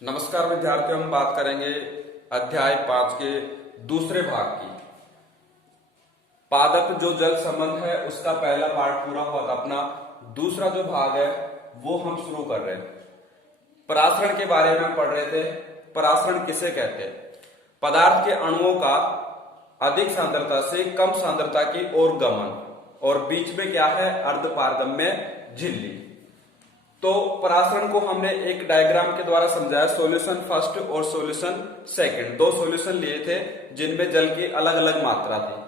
नमस्कार विद्यार्थियों, हम बात करेंगे अध्याय 5 के दूसरे भाग की। पादप जो जल संबंध है उसका पहला पार्ट पूरा हुआ था। अपना दूसरा जो भाग है वो हम शुरू कर रहे हैं। परासरण के बारे में हम पढ़ रहे थे। परासरण किसे कहते हैं? पदार्थ के अणुओं का अधिक सांद्रता से कम सांद्रता की ओर गमन, और बीच में क्या है? अर्धपारगम्य झिल्ली। तो परासरण को हमने एक डायग्राम के द्वारा समझाया। सॉल्यूशन फर्स्ट और सॉल्यूशन सेकंड, दो सॉल्यूशन लिए थे जिनमें जल की अलग अलग मात्रा थी।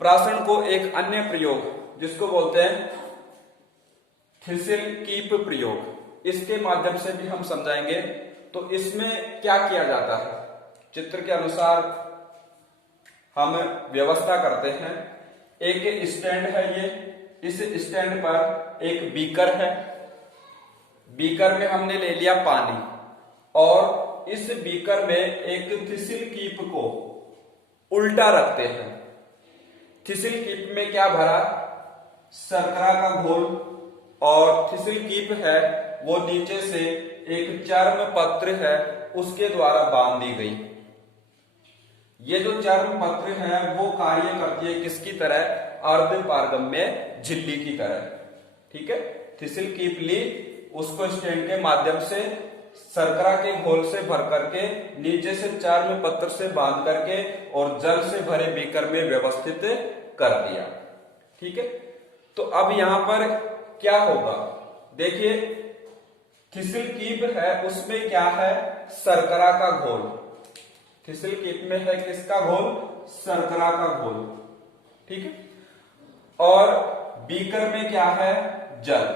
परासरण को एक अन्य प्रयोग जिसको बोलते हैं थिसिल कीप प्रयोग, इसके माध्यम से भी हम समझाएंगे। तो इसमें क्या किया जाता है? चित्र के अनुसार हम व्यवस्था करते हैं। एक स्टैंड है ये, इस स्टैंड पर एक बीकर है। बीकर में हमने ले लिया पानी, और इस बीकर में एक थिसिल कीप को उल्टा रखते हैं। थिसिल कीप में क्या भरा? शर्करा का घोल, और थिसिल कीप है वो नीचे से एक चर्म पत्र है उसके द्वारा बांध दी गई। ये जो चर्म पत्र है वो कार्य करती है किसकी तरह? अर्धपारगम्य झिल्ली की तरह। ठीक है, थिसिल कीप ली, उसको स्टैंड के माध्यम से शर्करा के घोल से भर करके नीचे से चर्म पत्र से बांध करके और जल से भरे बीकर में व्यवस्थित कर दिया। ठीक है, तो अब यहां पर क्या होगा? देखिए, थिसिल कीप है उसमें क्या है? शर्करा का घोल। थिसिल कीप में है किसका घोल? शर्करा का घोल। ठीक है, और बीकर में क्या है? जल।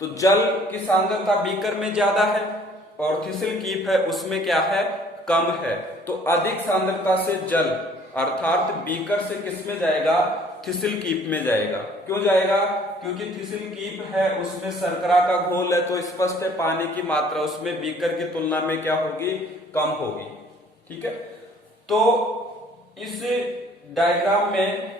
तो जल की सांद्रता बीकर में ज्यादा है और थिसिल कीप है उसमें क्या है? कम है। तो अधिक सांद्रता से जल अर्थात बीकर से किस में जाएगा? थिसिल कीप में जाएगा। क्यों जाएगा? क्योंकि थिसिल कीप है उसमें शर्करा का घोल है, तो स्पष्ट है पानी की मात्रा उसमें बीकर की तुलना में क्या होगी? कम होगी। ठीक है, तो इस डायग्राम में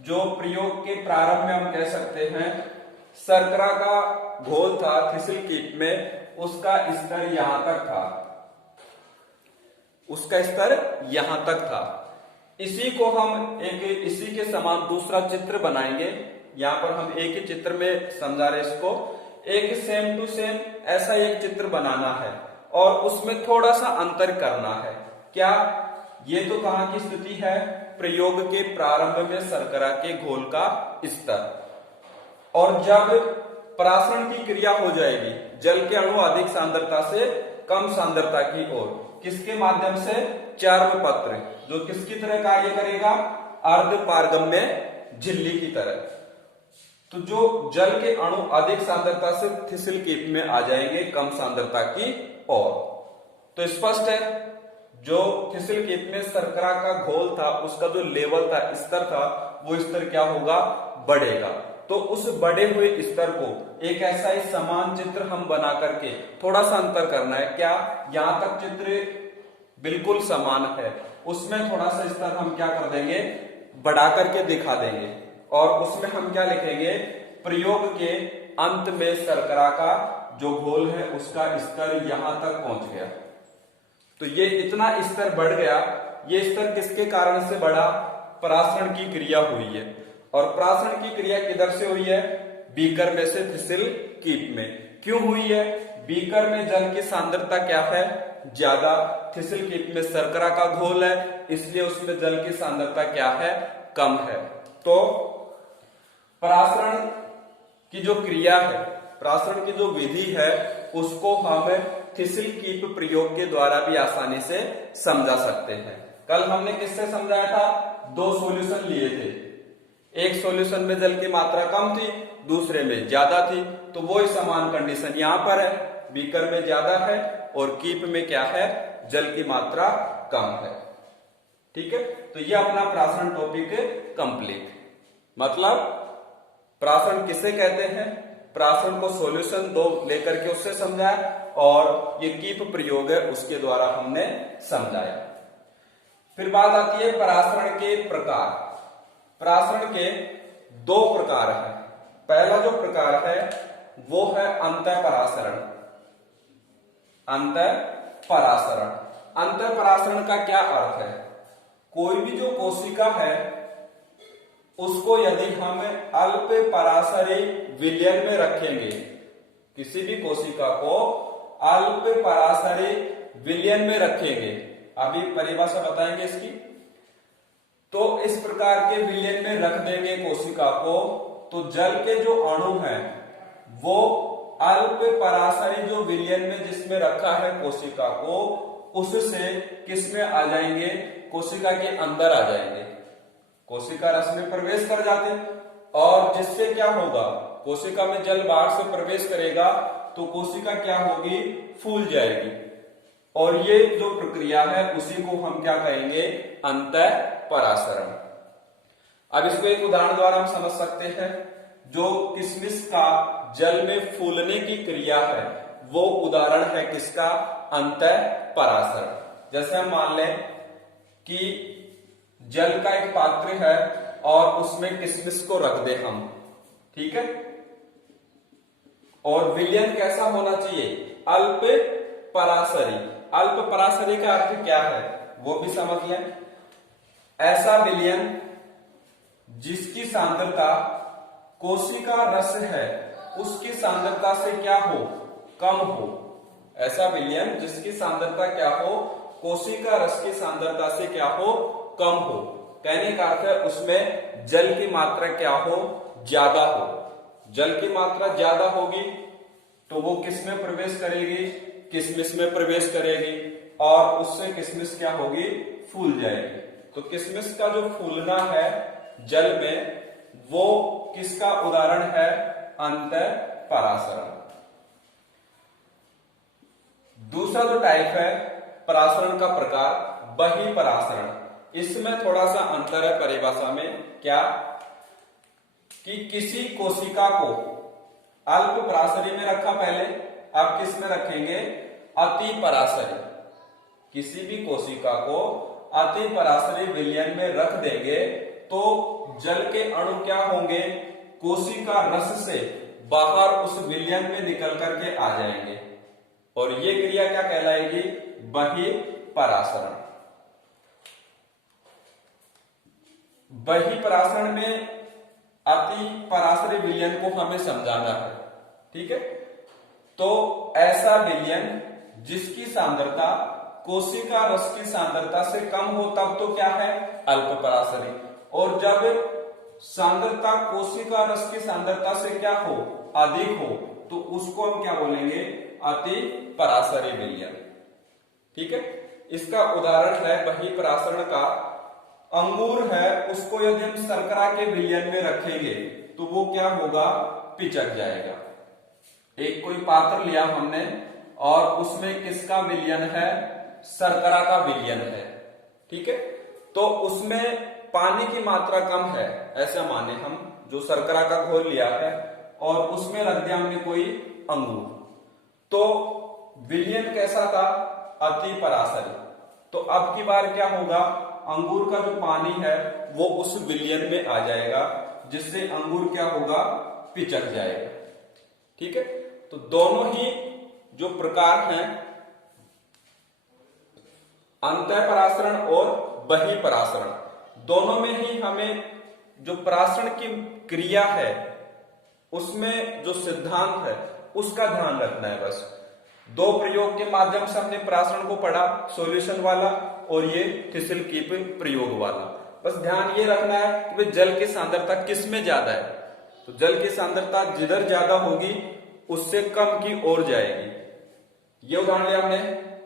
जो प्रयोग के प्रारंभ में हम कह सकते हैं शर्करा का घोल था थिसिल कीप में, उसका स्तर यहां तक था, उसका स्तर यहां तक था। इसी को हम इसी के समान दूसरा चित्र बनाएंगे। यहां पर हम एक ही चित्र में समझा रहे इसको। एक सेम टू सेम ऐसा एक चित्र बनाना है और उसमें थोड़ा सा अंतर करना है। क्या? ये तो कहां की स्थिति है? प्रयोग के प्रारंभ में शर्करा के घोल का स्तर, और जब परासरण की क्रिया हो जाएगी जल के अणु अधिक सांद्रता से कम सांद्रता की ओर, किसके माध्यम से? चर्म पत्र, जो किसकी तरह कार्य करेगा? अर्धपारगम्य झिल्ली की तरह। तो जो जल के अणु अधिक सांद्रता से थिसिल कीप में आ जाएंगे कम सांद्रता की ओर। तो स्पष्ट है, जो थिसिल कीप में शर्करा का घोल था उसका जो लेवल था, स्तर था, वो स्तर क्या होगा? बढ़ेगा। तो उस बढ़े हुए स्तर को एक ऐसा ही समान चित्र हम बना करके थोड़ा सा अंतर करना है। क्या? यहां तक चित्र बिल्कुल समान है, उसमें थोड़ा सा स्तर हम क्या कर देंगे? बढ़ा करके दिखा देंगे, और उसमें हम क्या लिखेंगे? प्रयोग के अंत में शर्करा का जो घोल है उसका स्तर यहां तक पहुंच गया। तो ये इतना स्तर बढ़ गया। ये स्तर किसके कारण से बढ़ा? परासरण की क्रिया हुई है, और परासरण की क्रिया किधर से हुई है? बीकर में से थिसिल कीप में। क्यों हुई है? बीकर में जल की सांद्रता क्या है? ज्यादा। थिसिल कीप में शर्करा का घोल है, इसलिए उसमें जल की सांद्रता क्या है? कम है। तो परासरण की जो क्रिया है, परासरण की जो विधि है, उसको हम थिसिल कीप प्रयोग के द्वारा भी आसानी से समझा सकते हैं। कल हमने किससे समझाया था? दो सॉल्यूशन लिए थे। एक सॉल्यूशन में जल की मात्रा कम थी, दूसरे में ज्यादा थी। तो वो ही समान कंडीशन यहां पर है, बीकर में ज्यादा है और कीप में क्या है? जल की मात्रा कम है। ठीक है, तो ये अपना परासरण टॉपिक कंप्लीट। मतलब परासरण किसे कहते हैं? परासरण को सॉल्यूशन दो लेकर के उससे समझाया, और ये कीप प्रयोग है उसके द्वारा हमने समझाया। फिर बात आती है परासरण के प्रकार। परासरण के दो प्रकार हैं। पहला जो प्रकार है वो है अंतःपरासरण। अंतर परासरण। अंतर परासरण का क्या अर्थ है? कोई भी जो कोशिका है उसको यदि हम अल्प परासरी विलयन में रखेंगे, किसी भी कोशिका को अल्प परासरी विलयन में रखेंगे, अभी परिभाषा बताएंगे इसकी, तो इस प्रकार के विलयन में रख देंगे कोशिका को, तो जल के जो अणु हैं वो अल्प परासरी जो विलयन में जिसमें रखा है कोशिका को, उससे किसमें आ जाएंगे? कोशिका के अंदर आ जाएंगे, कोशिका रस में प्रवेश कर जाते हैं। और जिससे क्या होगा? कोशिका में जल बाहर से प्रवेश करेगा तो कोशिका क्या होगी? फूल जाएगी। और ये जो प्रक्रिया है उसी को हम क्या कहेंगे? अंतर परासरण। अब इसको एक उदाहरण द्वारा हम समझ सकते हैं। जो किशमिश का जल में फूलने की क्रिया है वो उदाहरण है किसका? अंतर परासरण। जैसे हम मान लें कि जल का एक पात्र है और उसमें किशमिश को रख दे हम, ठीक है, और विलयन कैसा होना चाहिए? अल्प परासरी। अल्प परासरी का अर्थ क्या है वो भी समझ लें। ऐसा विलयन जिसकी सांद्रता कोशिका रस है उसकी सांद्रता से क्या हो? कम हो। ऐसा विलयन जिसकी सांद्रता क्या हो? कोशिका रस की सांद्रता से क्या हो? कम हो। कहने का अर्थ है उसमें जल की मात्रा क्या हो? ज्यादा हो। जल की मात्रा ज्यादा होगी तो वो किस में प्रवेश करेगी? किशमिश में प्रवेश करेगी और उससे किशमिश क्या होगी? फूल जाएगी। तो किशमिश का जो फूलना है जल में वो किसका उदाहरण है? अंतर परासरण। दूसरा जो टाइप है परासरण का प्रकार, बही परासरण। इसमें थोड़ा सा अंतर है परिभाषा में। क्या? कि किसी कोशिका को अल्प परासरी में रखा पहले, अब किस में रखेंगे? अति परासरी। किसी भी कोशिका को अति परासरी विलयन में रख देंगे तो जल के अणु क्या होंगे? कोशिका रस से बाहर उस विलयन में निकल करके आ जाएंगे और ये क्रिया क्या कहलाएगी? बही परासरण। बही परासरण में अति परासरी विलयन को हमें समझाना है, ठीक है। तो ऐसा विलयन जिसकी सांद्रता कोशिका रस की सांद्रता से कम हो तब तो क्या है? अल्प परासरी। और जब सांद्रता कोशिका रस की सांद्रता से क्या हो? अधिक हो, तो उसको हम क्या बोलेंगे? अति परासरी विलयन, ठीक है। इसका उदाहरण है बही परासरण का, अंगूर है उसको यदि हम शर्करा के विलयन में रखेंगे तो वो क्या होगा? पिचक जाएगा। एक कोई पात्र लिया हमने और उसमें किसका विलयन है? शर्करा का विलयन है, ठीक है। तो उसमें पानी की मात्रा कम है, ऐसा माने हम, जो शर्करा का घोल लिया है और उसमें रख दिया हमने कोई अंगूर, तो विलयन कैसा था? अति परासरी। तो अब की बार क्या होगा? अंगूर का जो पानी है वो उस विलयन में आ जाएगा जिससे अंगूर क्या होगा? पिचक जाएगा, ठीक है। तो दोनों ही जो प्रकार हैं अंतर परासरण और बही परासरण, दोनों में ही हमें जो परासरण की क्रिया है उसमें जो सिद्धांत है उसका ध्यान रखना है। बस दो प्रयोग के माध्यम से हमने परासरण को पढ़ा, सॉल्यूशन वाला और ये थिसिल कीप प्रयोग वाला। बस ध्यान ये रखना है कि जल की सांद्रता किस में ज्यादा है, तो जल की सांद्रता जिधर ज्यादा होगी उससे कम की ओर जाएगी। ये उदाहरण लिया हमने,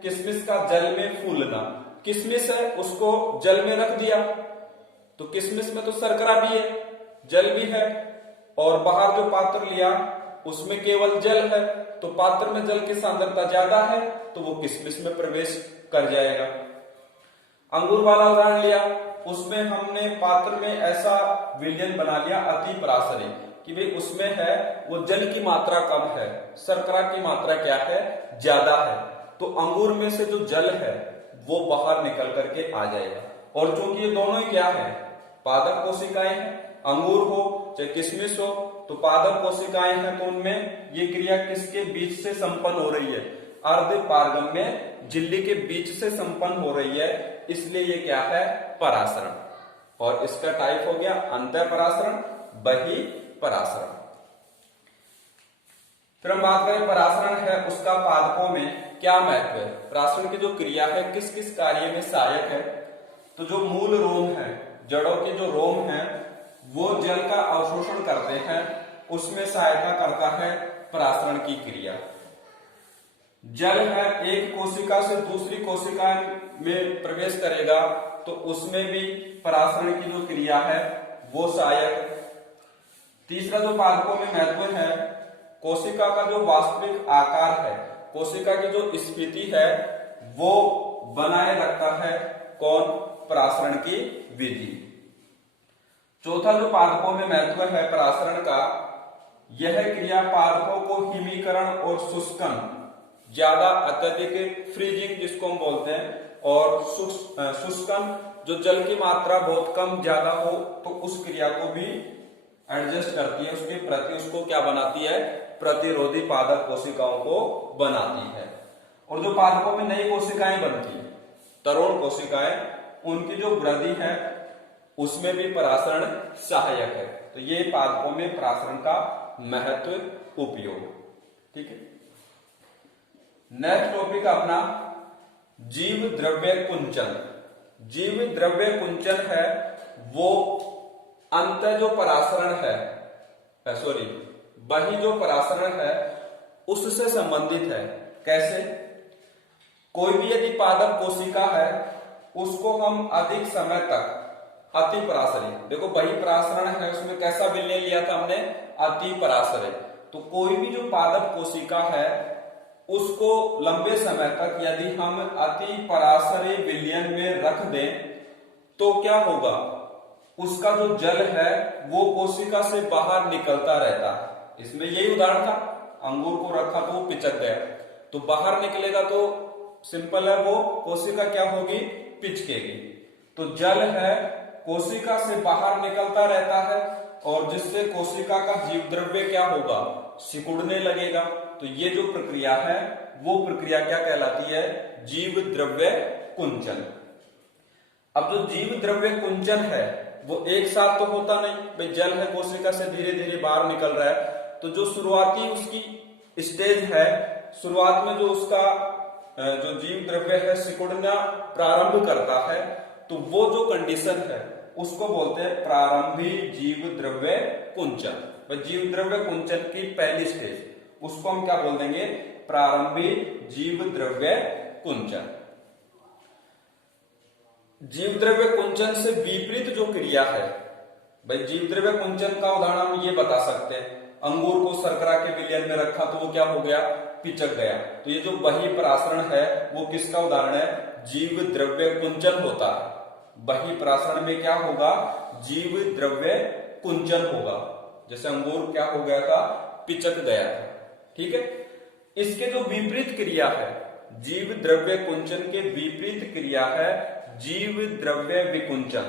किशमिश का जल में फूलना। किशमिश है उसको जल में रख दिया तो किशमिश में तो शर्करा भी है, जल भी है, और बाहर जो पात्र लिया उसमें केवल जल है, तो पात्र में जल की सांद्रता ज्यादा है तो वो किशमिश में प्रवेश कर जाएगा। अंगूर वाला उदाहरण लिया, उसमें हमने पात्र में ऐसा विलयन बना लिया अति परासरी कि भाई उसमें है वो जल की मात्रा कम है, शर्करा की मात्रा क्या है? ज्यादा है, तो अंगूर में से जो जल है वो बाहर निकल करके आ जाएगा। और चूंकि ये दोनों ही क्या है? पादप कोशिकाएं हैं, अंगूर हो चाहे किशमिश हो तो पादप कोशिकाएं हैं, तो उनमें ये क्रिया किसके बीच से संपन्न हो रही है? अर्ध पारगम्य झिल्ली के बीच से संपन्न हो रही है, इसलिए ये क्या है, परासरण। और इसका टाइप हो गया अंतःपरासरण, बहिःपरासरण। फिर हम बात करें परासरण है उसका पादपों में क्या महत्व है, परासरण की जो क्रिया है किस किस कार्य में सहायक है। तो जो मूल रोम है, जड़ों के जो रोम है वो जल का अवशोषण करते हैं, उसमें सहायता करता है परासरण की क्रिया। जल है एक कोशिका से दूसरी कोशिका में प्रवेश करेगा तो उसमें भी परासरण की जो क्रिया है वो सहायक। तीसरा जो पादपों में महत्व है, कोशिका का जो वास्तविक आकार है, कोशिका की जो स्थिति है वो बनाए रखता है कौन, परासरण की विधि। चौथा जो पादपों में महत्व है परासरण का, यह क्रिया पादपों को हिमीकरण और शुष्कन, ज्यादा अत्यधिक फ्रीजिंग जिसको हम बोलते हैं, और शुष्कन जो जल की मात्रा बहुत कम ज्यादा हो तो उस क्रिया को भी एडजस्ट करती है, उसके प्रति उसको क्या बनाती है, प्रतिरोधी पादप कोशिकाओं को बनाती है। और जो पादपों में नई कोशिकाएं बनती है, तरुण कोशिकाएं, उनकी जो वृद्धि है उसमें भी परासरण सहायक है। तो ये पादपों में परासरण का महत्व, उपयोग। ठीक है, नेक्स्ट टॉपिक अपना जीव द्रव्य कुंचन। जीव द्रव्य कुंचन है वो अंत जो परासरण है, सॉरी बही जो परासरण है उससे संबंधित है। कैसे, कोई भी यदि पादप कोशिका है उसको हम अधिक समय तक अति परासरी, देखो बही परासरण है उसमें कैसा विलयन लिया था हमने, अति परासरी। तो कोई भी जो पादप कोशिका है उसको लंबे समय तक यदि हम अति परासरी विलयन में रख दें तो क्या होगा, उसका जो जल है वो कोशिका से बाहर निकलता रहता है। इसमें यही उदाहरण था, अंगूर को रखा तो वो पिचक गया, तो बाहर निकलेगा तो सिंपल है, वो कोशिका क्या होगी, पिचकेगी। तो जल है कोशिका से बाहर निकलता रहता है और जिससे कोशिका का जीव द्रव्य क्या होगा, सिकुड़ने लगेगा। तो ये जो प्रक्रिया है वो प्रक्रिया क्या कहलाती है, जीव द्रव्य कुंचन। अब जो जीव द्रव्य कुंचन है वो एक साथ तो होता नहीं, भाई जल है कोशिका से धीरे धीरे बाहर निकल रहा है, तो जो शुरुआती उसकी स्टेज है, शुरुआत में जो उसका जो जीव द्रव्य है सिकुड़ना प्रारंभ करता है, तो वो जो कंडीशन है उसको बोलते हैं प्रारंभिक जीव द्रव्य कुंचन। जीव द्रव्य कुंचन की पहली स्टेज, उसको हम क्या बोल देंगे, प्रारंभिक जीव द्रव्य कुंचन। जीव द्रव्य कुंचन से विपरीत जो क्रिया है, भाई जीव द्रव्य कुंचन का उदाहरण हम ये बता सकते हैं, अंगूर को शर्करा के विलयन में रखा तो वो क्या हो गया, पिचक गया। तो ये जो बहिःपरासरण है वो किसका उदाहरण है, जीव द्रव्य कुंचन होता है। बहिःपरासरण में क्या होगा, जीव द्रव्य कुंचन होगा। जैसे अंगूर क्या हो गया था, पिचक गया था। ठीक है, इसके जो विपरीत क्रिया है, जीव द्रव्य कुंचन के विपरीत क्रिया है जीव द्रव्य विकुंचन।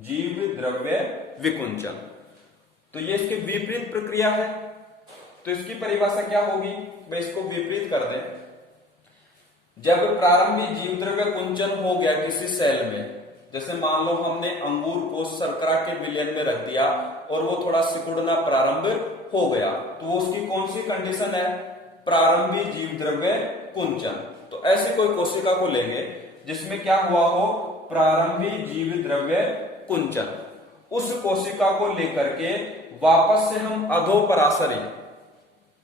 जीव द्रव्य विकुंचन, तो ये इसके विपरीत प्रक्रिया है। तो इसकी परिभाषा क्या होगी, मैं इसको विपरीत कर दें। जब प्रारंभिक जीव द्रव्य कुंचन हो गया किसी सेल में, जैसे मान लो हमने अंगूर को शर्करा के विलयन में रख दिया और वो थोड़ा सिकुड़ना प्रारंभ हो गया, तो उसकी कौन सी कंडीशन है, प्रारंभिक जीव द्रव्य कुंचन। तो ऐसी कोई कोशिका को लेंगे जिसमें क्या हुआ हो, प्रारंभिक जीव द्रव्य कुंचन। उस कोशिका को लेकर के वापस से हम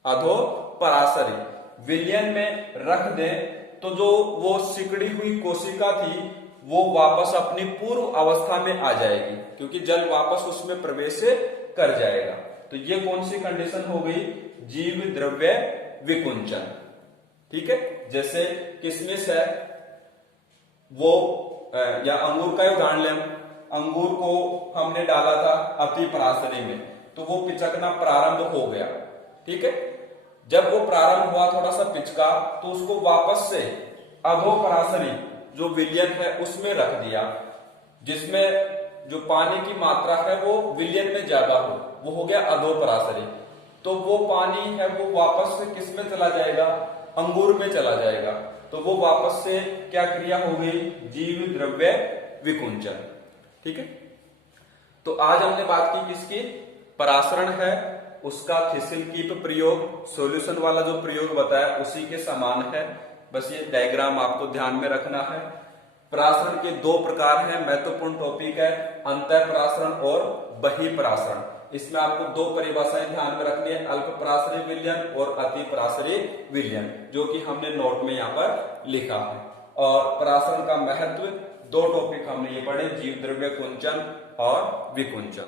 अधोपरासरी विलयन में रख दें तो जो वो सिकड़ी हुई कोशिका थी वो वापस अपनी पूर्व अवस्था में आ जाएगी, क्योंकि जल वापस उसमें प्रवेश कर जाएगा। तो ये कौन सी कंडीशन हो गई, जीव द्रव्य विकुंचन। ठीक है, जैसे किशमिश है वो या अंगूर का उदाहरण लें, अंगूर को हमने डाला था अति परासरी में तो वो पिचकना प्रारंभ हो गया। ठीक है, जब वो प्रारंभ हुआ थोड़ा सा पिचका तो उसको वापस से अधोपरासरी जो विलयन है उसमें रख दिया, जिसमें जो पानी की मात्रा है वो विलयन में ज्यादा वो हो गया अधोपरासरी। तो वो पानी है वो वापस से किस में चला जाएगा, अंगूर में चला जाएगा, तो वो वापस से क्या क्रिया हो गई, जीव द्रव्य विकुंचन। ठीक है, तो आज हमने बात की किसकी, परासरण है उसका थिसिलकीप प्रयोग, सॉल्यूशन वाला जो प्रयोग बताया उसी के समान है, बस ये डायग्राम आपको ध्यान में रखना है। परासरण के दो प्रकार हैं, महत्वपूर्ण टॉपिक है, अंतःपरासरण और बहिःपरासरण। इसमें आपको दो परिभाषाएं ध्यान में रखनी है, अल्प परासरी विलयन और अति परासरी विलयन, जो कि हमने नोट में यहाँ पर लिखा है। और परासरण का महत्व, दो टॉपिक हमने ये पढ़े, जीव द्रव्य कुंचन और विकुंचन।